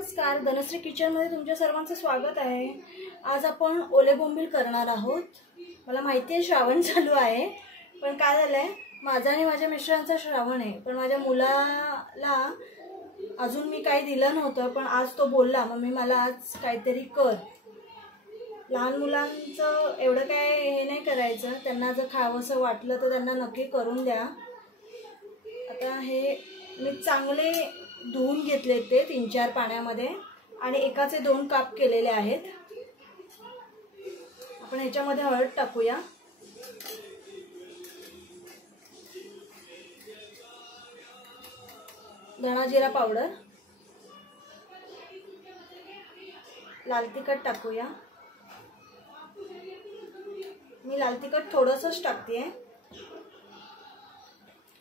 नमस्कार, धनश्री किचनमध्ये तुमच्या सर्वांचं स्वागत आहे। आज आपण ओले बोंबील करणार आहोत। मला माहिती आहे श्रावण चालू आहे, पण काय झालंय, माझा आणि माझ्या मिस्टरांचा श्रावण आहे, पण माझ्या मुलाला अजून मी काही दिलं नव्हतं, पण आज तो बोलला मम्मी मला आज काहीतरी कर। लहान मुलांचं एवढं काय हे नाही करायचं, त्यांना जर खावंसं वाटलं तर त्यांना नक्की करून द्या। आता हे मी चांगले धुवून घेतले ते 3-4 पाण्यामध्ये आणि एकाचे 2 काप केलेले आहेत। आपण ह्याच्यामध्ये हळद टाकूया, धना जिरा पावडर, लाल तिखट टाकूया। मी लाल तिखट थोडंसंच टाकते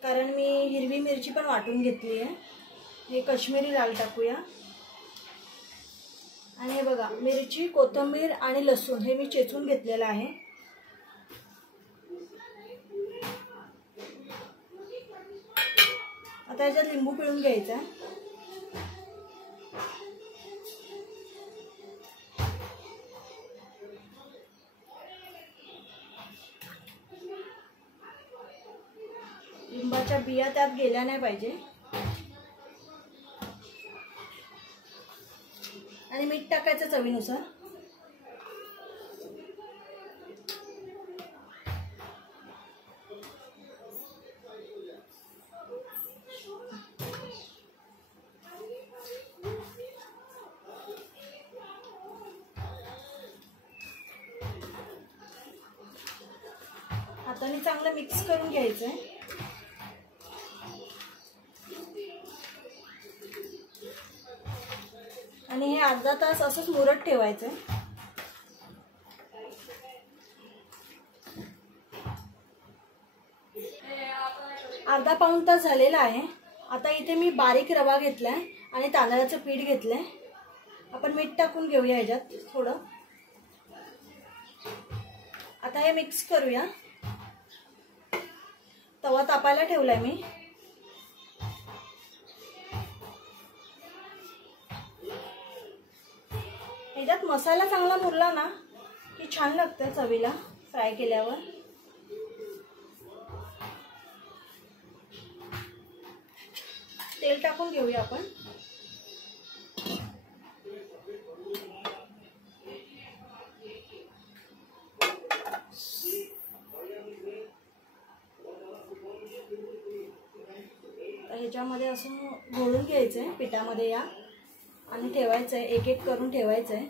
कारण मी हिरवी मिरची पण वाटून घेतली आहे। हे काश्मीरी लाल टाकूया आणि हे बघा मिरची, कोथिंबीर आणि लसूण हे मी चेचून घेतलेलं आहे। आता याच्यात लिंबू पिळून घ्यायचा आहे। लिंबाच्या बिया त्यात गेल्या नाही पाहिजे आणि मीठ टाकायचं चवीनुसार। हाताने चांगलं मिक्स करून घ्यायचंय। आणि हे अर्धा तास असंच मुरत ठेवायचं। अर्धा पाऊण तास झालेला आहे। आता इथे मी बारीक रवा घेतलाय आणि तांदळाचं पीठ घेतलंय। आपण मीठ टाकून घेऊया ह्याच्यात थोडं। आता हे मिक्स करूया। तवा तापायला ठेवलाय मी। ह्याच्यात मसाला चांगला मुरला ना की छान लागतं चवीला फ्राय केल्यावर। तेल टाकून घेऊया आपण। ह्याच्यामध्ये असं घोळून घ्यायचंय पिठामध्ये या आणि ठेवायचंय, एक एक करून ठेवायचंय।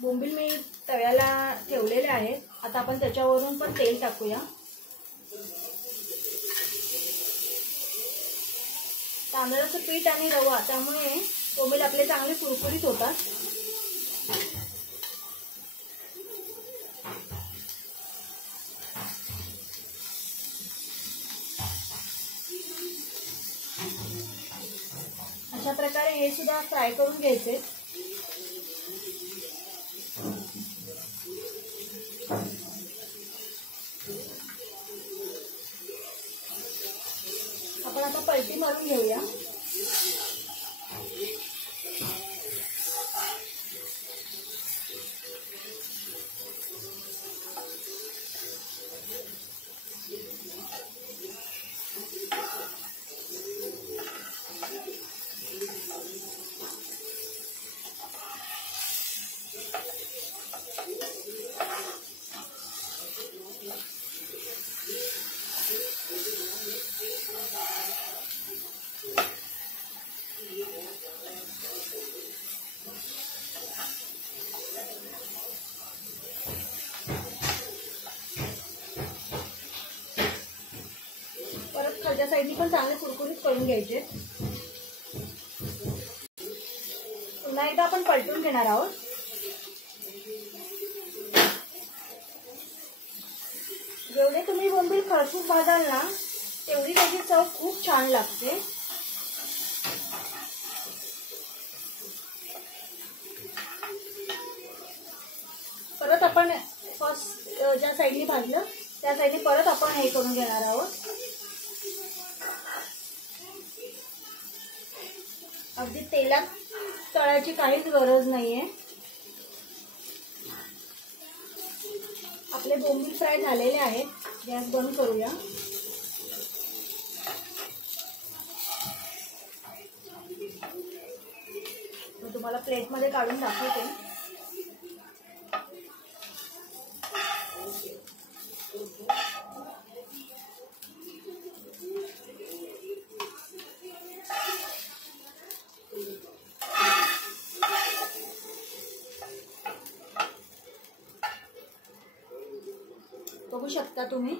बोंबील मी तव्याला ठेवलेले आहेत। आता आपण त्याच्यावरून पण तेल टाकूया। तांदळाचं पीठ आणि रवा त्यामुळे बोंबील आपले चांगले कुरकुरीत होतात। अशा प्रकारे हे सुद्धा फ्राय करून घ्यायचे। आपण आता पलटी मारून घेऊया। खालच्या साईडनी पण चांगले कुरकुरीत करून घ्यायचे। पुन्हा एकदा आपण पलटून घेणार आहोत। जेवढे तुम्ही बोंबील खरपूस भाजाल ना तेवढी त्याची चव खूप छान लागते। परत आपण फर्स्ट ज्या साईडनी भाजलं त्या साईडने परत आपण हे करून घेणार आहोत। अगदी तेलात तळायची काहीच गरज नाहीये. आपले बोंबील फ्राय झालेले आहेत. गॅस बंद करूया. मी तुम्हाला प्लेटमध्ये काढून दाखवते. बघू शकता तुम्ही.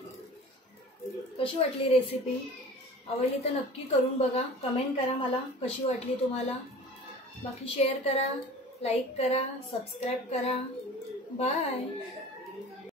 कशी वाटली रेसिपी? आवडली तर नक्की करून बघा. कमेंट करा मला कशी वाटली तुम्हाला. बाकी शेअर करा, लाईक करा, सबस्क्राईब करा. बाय.